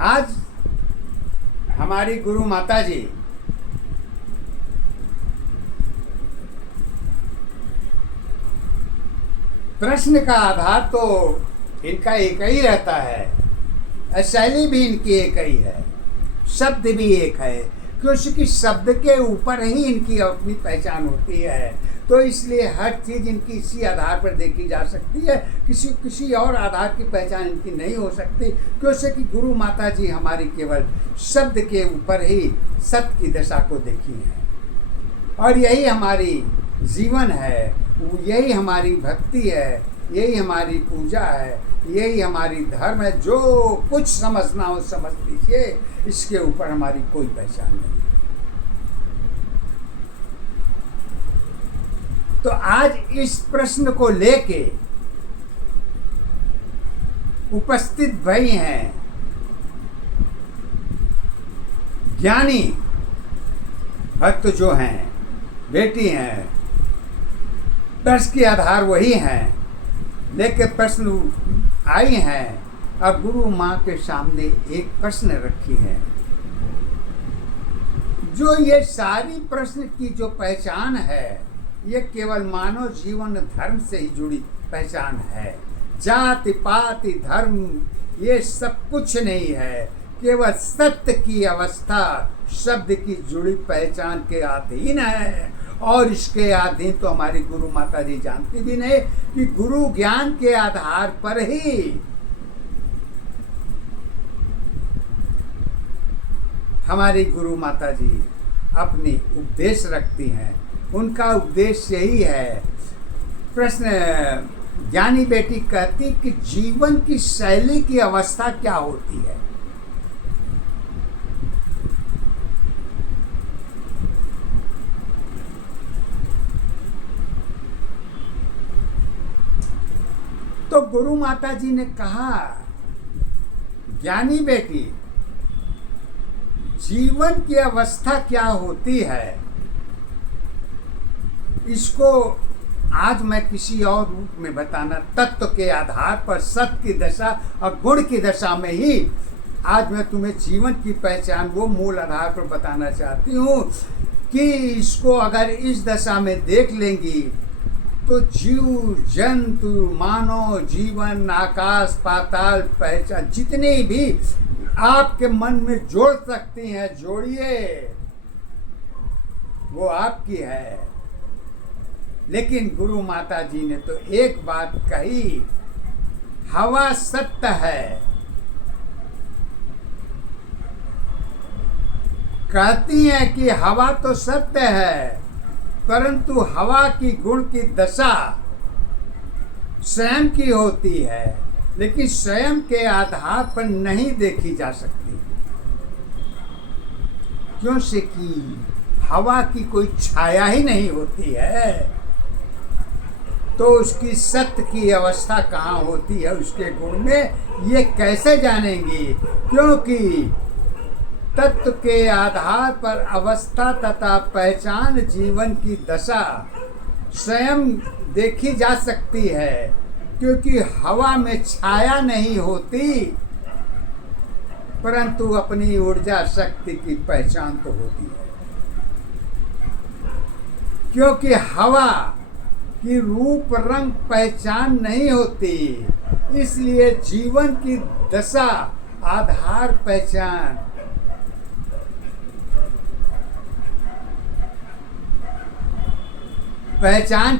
आज हमारी गुरु माता जी प्रश्न का आधार तो इनका एक ही रहता है, शैली भी इनकी एक ही है, शब्द भी एक है, क्योंकि शब्द के ऊपर ही इनकी अपनी पहचान होती है। तो इसलिए हर चीज़ इनकी इसी आधार पर देखी जा सकती है, किसी और आधार की पहचान इनकी नहीं हो सकती, क्योंकि गुरु माता जी हमारी केवल शब्द के ऊपर ही सत्य की दशा को देखी है। और यही हमारी जीवन है, यही हमारी भक्ति है, यही हमारी पूजा है, यही हमारी धर्म है। जो कुछ समझना हो समझ लीजिए, इसके ऊपर हमारी कोई पहचान नहीं। तो आज इस प्रश्न को लेके उपस्थित भाई हैं ज्ञानी भक्त जो हैं, बेटी हैं, प्रश्न के आधार वही हैं, लेके प्रश्न आई हैं। अब गुरु माँ के सामने एक प्रश्न रखी है, जो ये सारी प्रश्न की जो पहचान है, ये केवल मानव जीवन धर्म से ही जुड़ी पहचान है। जाति पाति धर्म ये सब कुछ नहीं है, केवल सत्य की अवस्था शब्द की जुड़ी पहचान के अधीन है। और इसके अधीन तो हमारी गुरु माता जी जानती भी नहीं कि गुरु ज्ञान के आधार पर ही हमारी गुरु माता जी अपनी उपदेश रखती हैं। उनका उपदेश यही है। प्रश्न ज्ञानी बेटी कहती कि जीवन की शैली की अवस्था क्या होती है। तो गुरु माता जी ने कहा, ज्ञानी बेटी जीवन की अवस्था क्या होती है, इसको आज मैं किसी और रूप में बताना, तत्व के आधार पर सत्य की दशा और गुण की दशा में ही आज मैं तुम्हें जीवन की पहचान वो मूल आधार पर बताना चाहती हूँ कि इसको अगर इस दशा में देख लेंगी तो जीव जंतु मानव जीवन आकाश पाताल पहचान जितनी भी आपके मन में जोड़ सकती हैं, जोड़िए, वो आपकी है। लेकिन गुरु माता जी ने तो एक बात कही, हवा सत्य है। कहती हैं कि हवा तो सत्य है, परंतु हवा की गुण की दशा स्वयं की होती है, लेकिन स्वयं के आधार पर नहीं देखी जा सकती, क्यों से कि हवा की कोई छाया ही नहीं होती है। तो उसकी सत्य की अवस्था कहाँ होती है, उसके गुण में, ये कैसे जानेंगी? क्योंकि तत्व के आधार पर अवस्था तथा पहचान जीवन की दशा स्वयं देखी जा सकती है, क्योंकि हवा में छाया नहीं होती, परंतु अपनी ऊर्जा शक्ति की पहचान तो होती है। क्योंकि हवा की रूप रंग पहचान नहीं होती, इसलिए जीवन की दशा आधार पहचान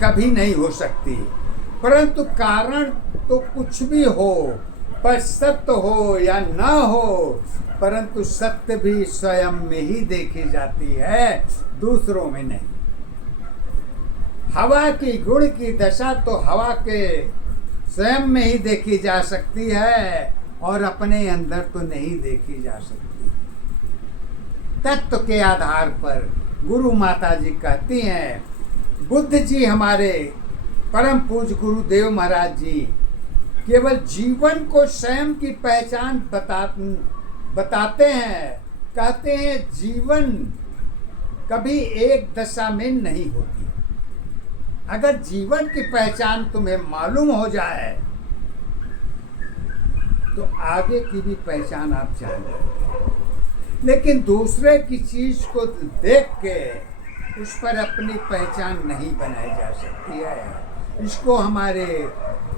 कभी नहीं हो सकती। परंतु कारण तो कुछ भी हो, पर सत्य हो या न हो, परंतु सत्य भी स्वयं में ही देखी जाती है, दूसरों में नहीं। हवा की गुण की दशा तो हवा के स्वयं में ही देखी जा सकती है, और अपने अंदर तो नहीं देखी जा सकती। तत्व के आधार पर गुरु माता जी कहती हैं, बुद्ध जी हमारे परम पूज्य गुरुदेव महाराज जी केवल जीवन को स्वयं की पहचान बताते हैं। कहते हैं जीवन कभी एक दशा में नहीं होती। अगर जीवन की पहचान तुम्हें मालूम हो जाए तो आगे की भी पहचान आप जान लेंगे। लेकिन दूसरे की चीज को देख के उस पर अपनी पहचान नहीं बनाई जा सकती है। इसको हमारे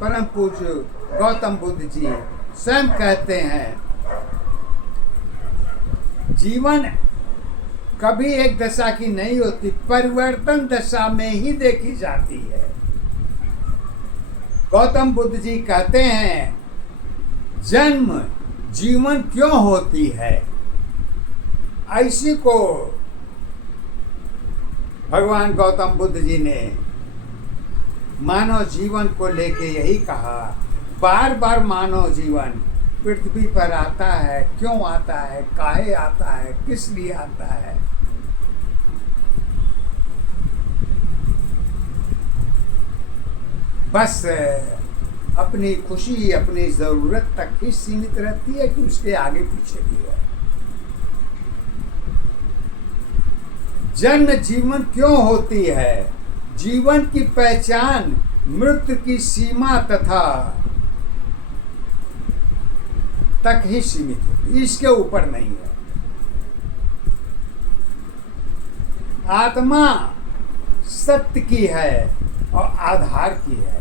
परम पूज्य गौतम बुद्ध जी स्वयं कहते हैं, जीवन कभी एक दशा की नहीं होती, परिवर्तन दशा में ही देखी जाती है। गौतम बुद्ध जी कहते हैं, जन्म जीवन क्यों होती है, ऐसी को भगवान गौतम बुद्ध जी ने मानव जीवन को लेके यही कहा। बार बार मानव जीवन पृथ्वी पर आता है, क्यों आता है, काहे आता है, किस लिए आता है। बस अपनी खुशी, अपनी जरूरत तक ही सीमित रहती है कि उसके आगे पीछे भी है। जन्म जीवन क्यों होती है, जीवन की पहचान मृत्यु की सीमा तथा तक ही सीमित होती है, इसके ऊपर नहीं है। आत्मा सत्य की है और आधार की है।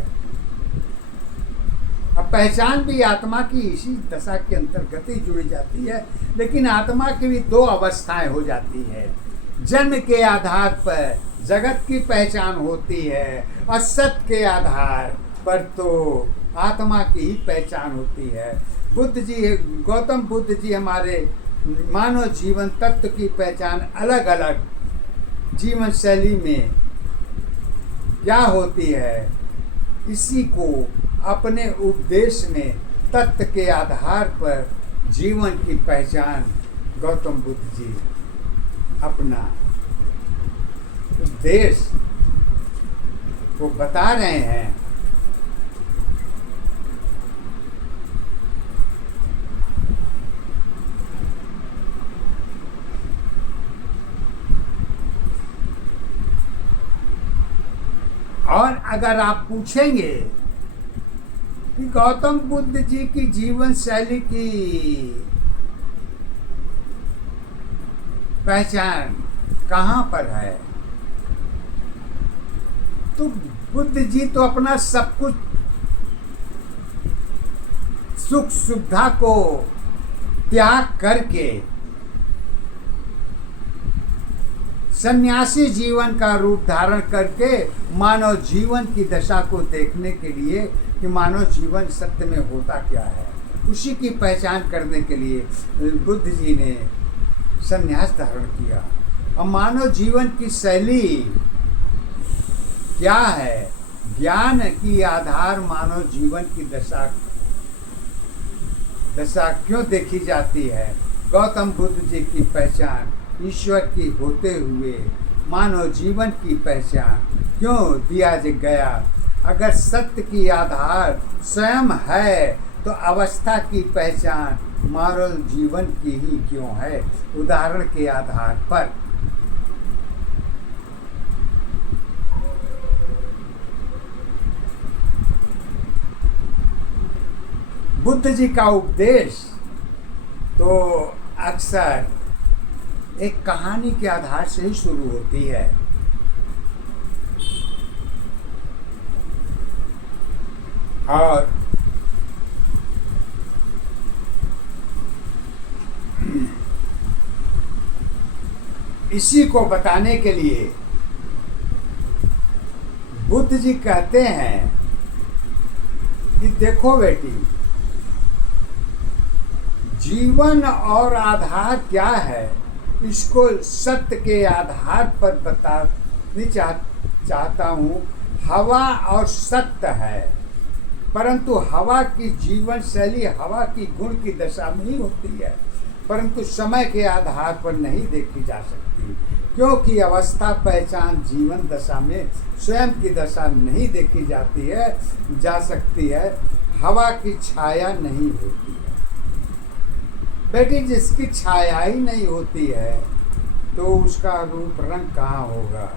अब पहचान भी आत्मा की इसी दशा के अंतर्गत ही जुड़ी जाती है। लेकिन आत्मा की भी दो अवस्थाएं हो जाती है। जन्म के आधार पर जगत की पहचान होती है और सत्य के आधार पर तो आत्मा की ही पहचान होती है। बुद्ध जी, गौतम बुद्ध जी हमारे मानव जीवन तत्व की पहचान अलग अलग जीवन शैली में क्या होती है, इसी को अपने उपदेश में तत्व के आधार पर जीवन की पहचान गौतम बुद्ध जी अपना उपदेश को बता रहे हैं। और अगर आप पूछेंगे कि गौतम बुद्ध जी की जीवन शैली की पहचान कहाँ पर है, तो बुद्ध जी तो अपना सब कुछ सुख सुविधा को त्याग करके सन्यासी जीवन का रूप धारण करके मानव जीवन की दशा को देखने के लिए कि मानव जीवन सत्य में होता क्या है, उसी की पहचान करने के लिए बुद्ध जी ने सन्यास धारण किया। और मानव जीवन की शैली क्या है, ज्ञान की आधार मानव जीवन की दशा क्यों देखी जाती है। गौतम बुद्ध जी की पहचान ईश्वर की होते हुए मानव जीवन की पहचान क्यों दिया गया। अगर सत्य की आधार स्वयं है तो अवस्था की पहचान मानव जीवन की ही क्यों है। उदाहरण के आधार पर बुद्ध जी का उपदेश तो अक्सर एक कहानी के आधार से ही शुरू होती है। और इसी को बताने के लिए बुद्ध जी कहते हैं कि देखो बेटी, जीवन और आधार क्या है, इसको सत्य के आधार पर बताने चाहता हूँ। हवा और सत्य है, परंतु हवा की जीवन शैली हवा की गुण की दशा में ही होती है, परंतु समय के आधार पर नहीं देखी जा सकती, क्योंकि अवस्था पहचान जीवन दशा में स्वयं की दशा नहीं देखी जाती है जा सकती है। हवा की छाया नहीं होती है बेटी, जिसकी छाया ही नहीं होती है तो उसका रूप रंग कहाँ होगा।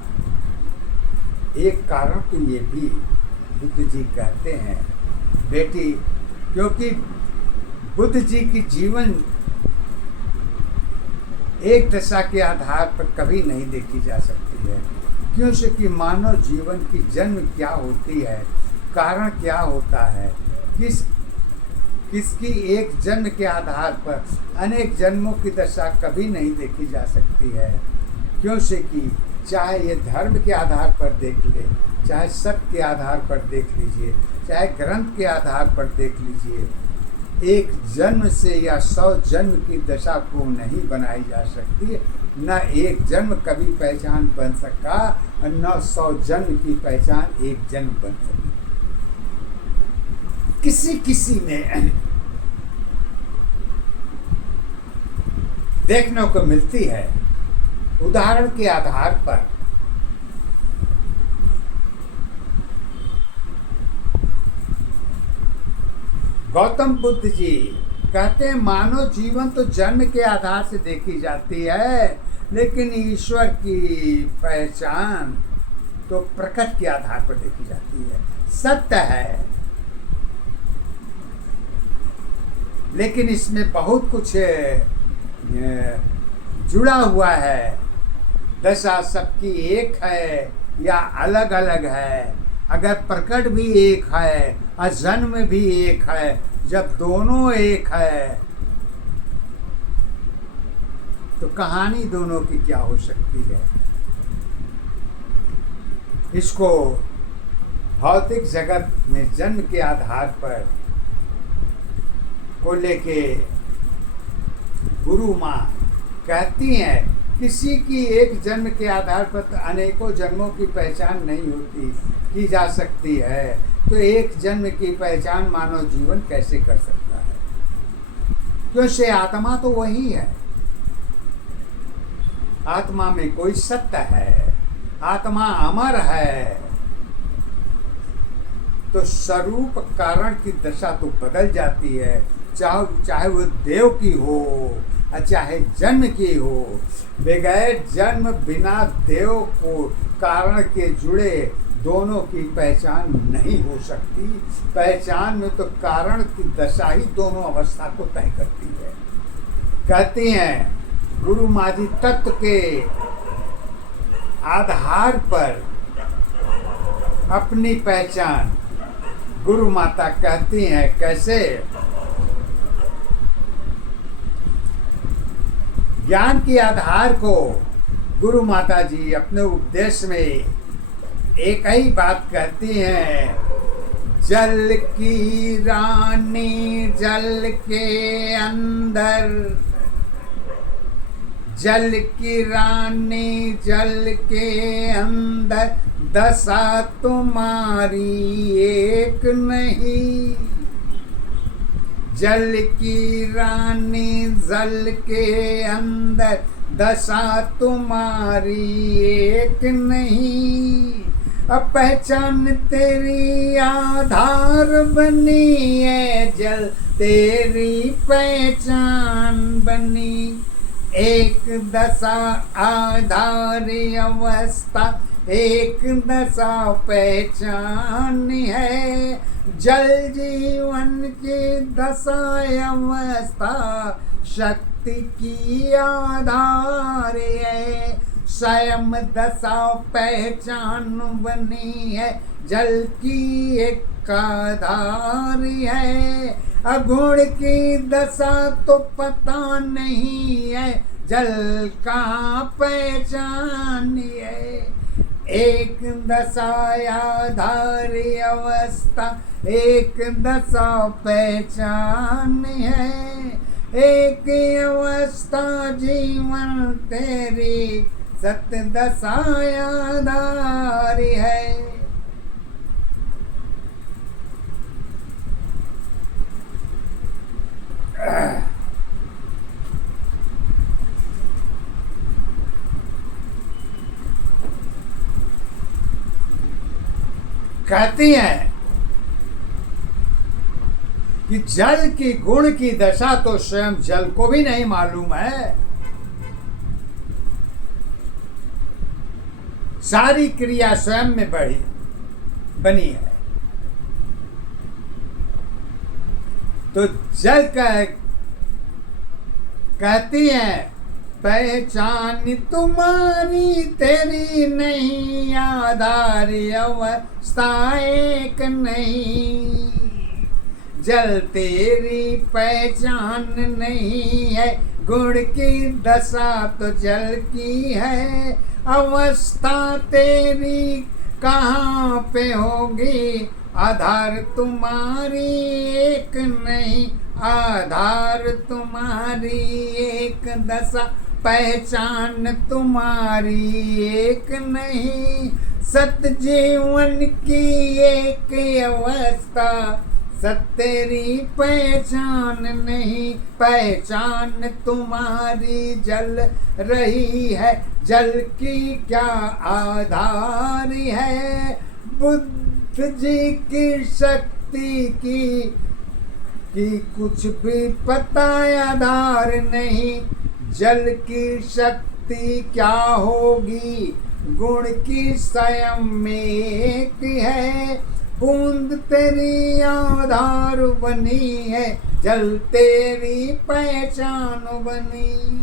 एक कारण तो ये भी बुद्ध जी कहते हैं बेटी, क्योंकि बुद्ध जी की जीवन एक दशा के आधार पर कभी नहीं देखी जा सकती है, क्योंकि मानव जीवन की जन्म क्या होती है, कारण क्या होता है, किसकी एक जन्म के आधार पर अनेक जन्मों की दशा कभी नहीं देखी जा सकती है। क्योंकि चाहे ये धर्म के आधार पर देख ले, चाहे सत्य के आधार पर देख लीजिए, चाहे ग्रंथ के आधार पर देख लीजिए, एक जन्म से या 100 जन्म की दशा को नहीं बनाई जा सकती। न एक जन्म कभी पहचान बन सका और न 100 जन्म की पहचान एक जन्म बन सकी। किसी किसी में देखने को मिलती है। उदाहरण के आधार पर गौतम बुद्ध जी कहते हैं मानव जीवन तो जन्म के आधार से देखी जाती है, लेकिन ईश्वर की पहचान तो प्रकट के आधार पर देखी जाती है। सत्य है, लेकिन इसमें बहुत कुछ जुड़ा हुआ है। दशा सबकी एक है या अलग अलग है। अगर प्रकट भी एक है और जन्म भी एक है, जब दोनों एक है तो कहानी दोनों की क्या हो सकती है। इसको भौतिक जगत में जन्म के आधार पर को लेके गुरु माँ कहती हैं किसी की एक जन्म के आधार पर अनेकों जन्मों की पहचान नहीं होती की जा सकती है, तो एक जन्म की पहचान मानव जीवन कैसे कर सकता है। क्योंकि आत्मा तो वही है, आत्मा में कोई सत्य है, आत्मा अमर है, तो स्वरूप कारण की दशा तो बदल जाती है। चाहे वो देव की हो चाहे जन्म की हो। बगैर जन्म बिना देव को कारण के जुड़े दोनों की पहचान नहीं हो सकती। पहचान में तो कारण की दशा ही दोनों अवस्था को तय करती है। कहती हैं गुरु माजी तत्व के आधार पर अपनी पहचान गुरु माता कहती हैं कैसे। ज्ञान के आधार को गुरु माता जी अपने उपदेश में एक ही बात कहती हैं, जल की रानी जल के अंदर, जल की रानी जल के अंदर, दशा तुम्हारी एक नहीं। जल की रानी जल के अंदर, दशा तुम्हारी एक नहीं। अब पहचान तेरी आधार बनी है, जल तेरी पहचान बनी। एक दशा आधार अवस्था, एक दशा पहचान है। जल जीवन की दशा अवस्था शक्ति की आधार है। स्वयं दशा पहचान बनी है, जल की एक आधार है। अगुण की दशा तो पता नहीं है, जल का पहचान है। एक दशा आधार अवस्था, एक दशा पहचान है। एक अवस्था जीवन तेरी, सत्य दशा आधार है। कहती हैं कि जल की गुण की दशा तो स्वयं जल को भी नहीं मालूम है। सारी क्रिया स्वयं में बनी है। तो जल कहती है पहचान तुम्हारी तेरी नहीं, आधार अवस्था एक नहीं। जल तेरी पहचान नहीं है, गुण की दशा तो जल की है। अवस्था तेरी कहाँ पे होगी, आधार तुम्हारी एक नहीं, आधार तुम्हारी एक दशा, पहचान तुम्हारी एक नहीं। सत जीवन की एक अवस्था, सत तेरी पहचान नहीं, पहचान तुम्हारी जल रही है, जल की क्या आधार है। बुद्ध जी की शक्ति की कुछ भी पता आधार नहीं, जल की शक्ति क्या होगी, गुण की स्वयं में एक है। बूंद तेरी आधार बनी है, जल तेरी पहचान बनी।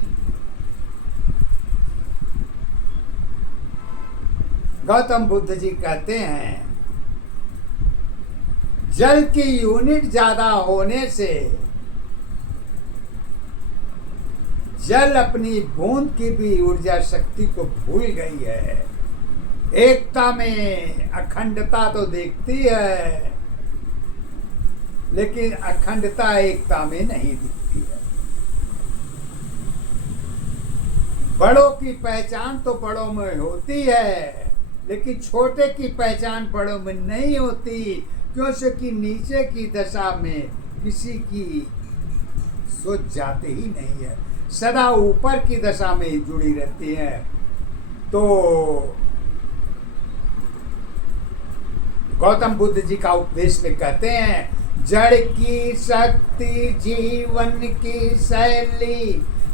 गौतम बुद्ध जी कहते हैं जल की यूनिट ज्यादा होने से जल अपनी बूंद की भी ऊर्जा शक्ति को भूल गई है। एकता में अखंडता तो देखती है, लेकिन अखंडता एकता में नहीं दिखती है। बड़ों की पहचान तो बड़ों में होती है, लेकिन छोटे की पहचान बड़ों में नहीं होती, क्योंकि नीचे की दशा में किसी की सोच जाती ही नहीं है, सदा ऊपर की दशा में ही जुड़ी रहती है। तो गौतम बुद्ध जी का उपदेश में कहते हैं जड़ की शक्ति जीवन की शैली,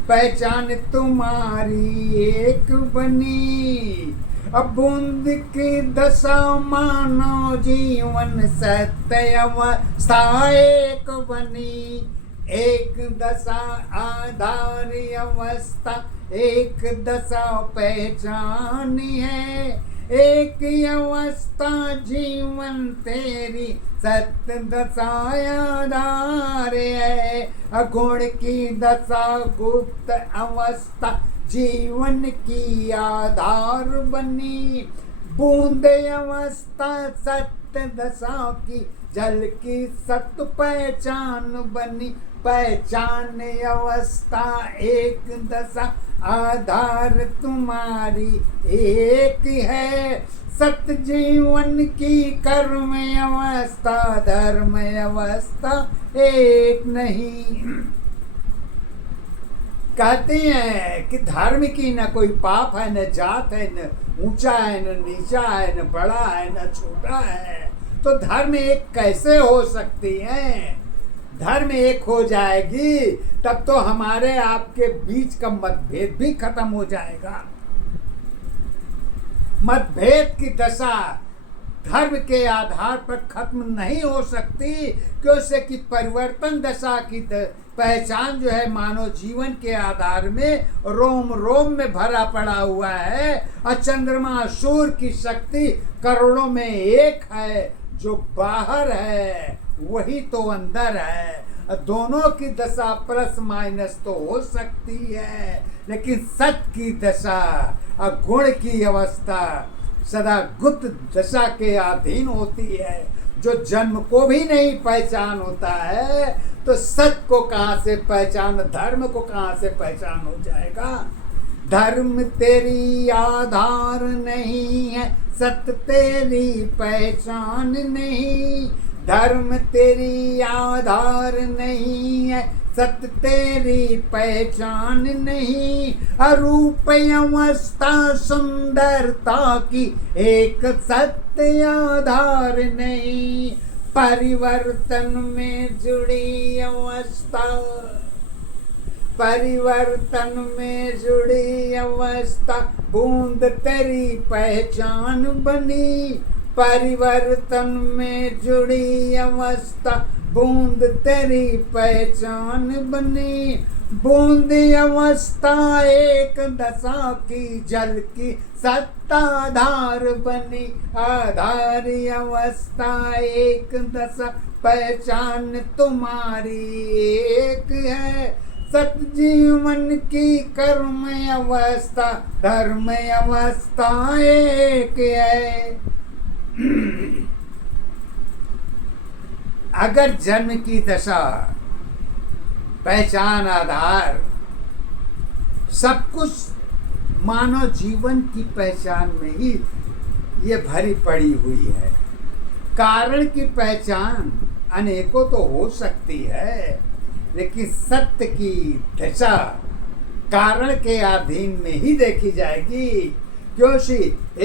पहचान तुम्हारी एक बनी। अब बूंद की दशा मानो जीवन सत्य अवस्था एक बनी। एक दशा आधार अवस्था, एक दशा पहचान है। एक अवस्था जीवन तेरी, सत्य दशा आधार है। अगुण की दशा गुप्त अवस्था, जीवन की आधार बनी। बूंद अवस्था सत्य दशा की, जल की सत्य पहचान बनी। पहचान अवस्था एक दशा, आधार तुम्हारी एक है। सत्य जीवन की कर्म अवस्था, धर्म अवस्था एक नहीं। कहते हैं कि धर्म की न कोई पाप है, न जात है, न ऊंचा है, न नीचा है, न बड़ा है, न छोटा है। तो धर्म एक कैसे हो सकती है? धर्म एक हो जाएगी तब तो हमारे आपके बीच का मतभेद भी खत्म हो जाएगा। मतभेद की दशा धर्म के आधार पर खत्म नहीं हो सकती, क्योंकि परिवर्तन दशा की पहचान जो है मानव जीवन के आधार में रोम रोम में भरा पड़ा हुआ है। और चंद्रमा सूर्य की शक्ति करोड़ों में एक है, जो बाहर है वही तो अंदर है। दोनों की दशा प्लस माइनस तो हो सकती है, लेकिन सत्य की दशा और गुण की अवस्था सदा गुप्त दशा के अधीन होती है। जो जन्म को भी नहीं पहचान होता है, तो सत्य को कहाँ से पहचान, धर्म को कहाँ से पहचान हो जाएगा। धर्म तेरी आधार नहीं है, सत्य तेरी पहचान नहीं। धर्म तेरी आधार नहीं है, सत्य तेरी पहचान नहीं। अरूप अवस्था सुंदरता की, एक सत्य आधार नहीं। परिवर्तन में जुड़ी अवस्था, परिवर्तन में जुड़ी अवस्था, बूंद तेरी पहचान बनी। परिवर्तन में जुड़ी अवस्था, बूंद तेरी पहचान बनी। बूंद अवस्था एक दशा की, जल की सत्ताधार बनी। आधार अवस्था एक दशा, पहचान तुम्हारी एक है। सतजीवन की कर्म अवस्था, धर्म अवस्था एक है। अगर जन्म की दशा, पहचान, आधार सब कुछ मानव जीवन की पहचान में ही ये भरी पड़ी हुई है। कारण की पहचान अनेकों तो हो सकती है, लेकिन सत्य की दशा कारण के अधीन में ही देखी जाएगी। क्योंकि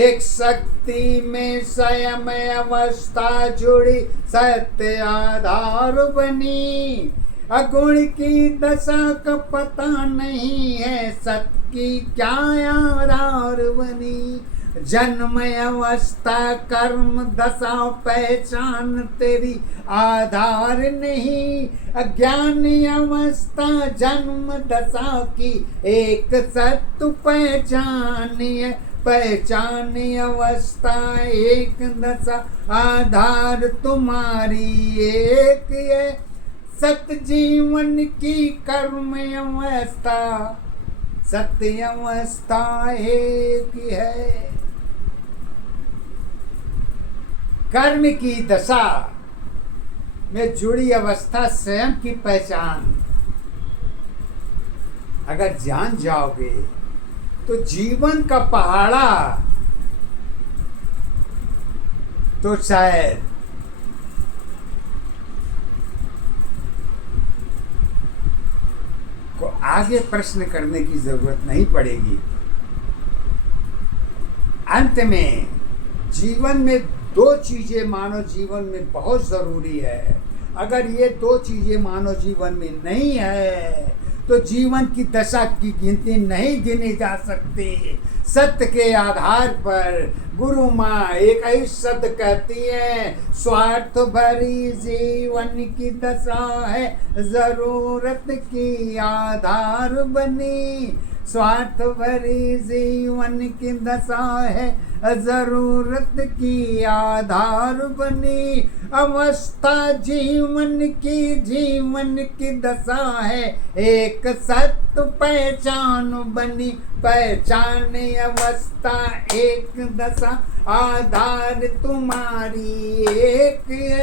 एक शक्ति में स्वयं अवस्था जुड़ी, सत्य आधार बनी। अगुण की दशा का पता नहीं है, सत्य की क्या आधार बनी। जन्म अवस्था कर्म दशा पहचान तेरी आधार नहीं। अज्ञान अवस्था जन्म दशा की एक सत्य पहचान है। पहचान अवस्था एक दशा, आधार तुम्हारी एक है। सत्य जीवन की कर्म अवस्था, सत्य अवस्था एक है। कर्म की दशा में जुड़ी अवस्था स्वयं की पहचान अगर जान जाओगे तो जीवन का पहाड़ा तो शायद को आगे प्रश्न करने की जरूरत नहीं पड़ेगी। अंत में जीवन में दो चीजें मानव जीवन में बहुत जरूरी है। अगर ये दो चीजें मानव जीवन में नहीं है तो जीवन की दशा की गिनती नहीं गिनी जा सकती। सत्य के आधार पर गुरु माँ एक ही शब्द कहती है, स्वार्थ भरी जीवन की दशा है, जरूरत की आधार बनी। स्वार्थ भरी जीवन की दशा है, जरूरत की आधार बनी। अवस्था जीवन की दशा है, एक सत्य पहचान बनी। पहचान अवस्था एक दशा, आधार तुम्हारी एक है।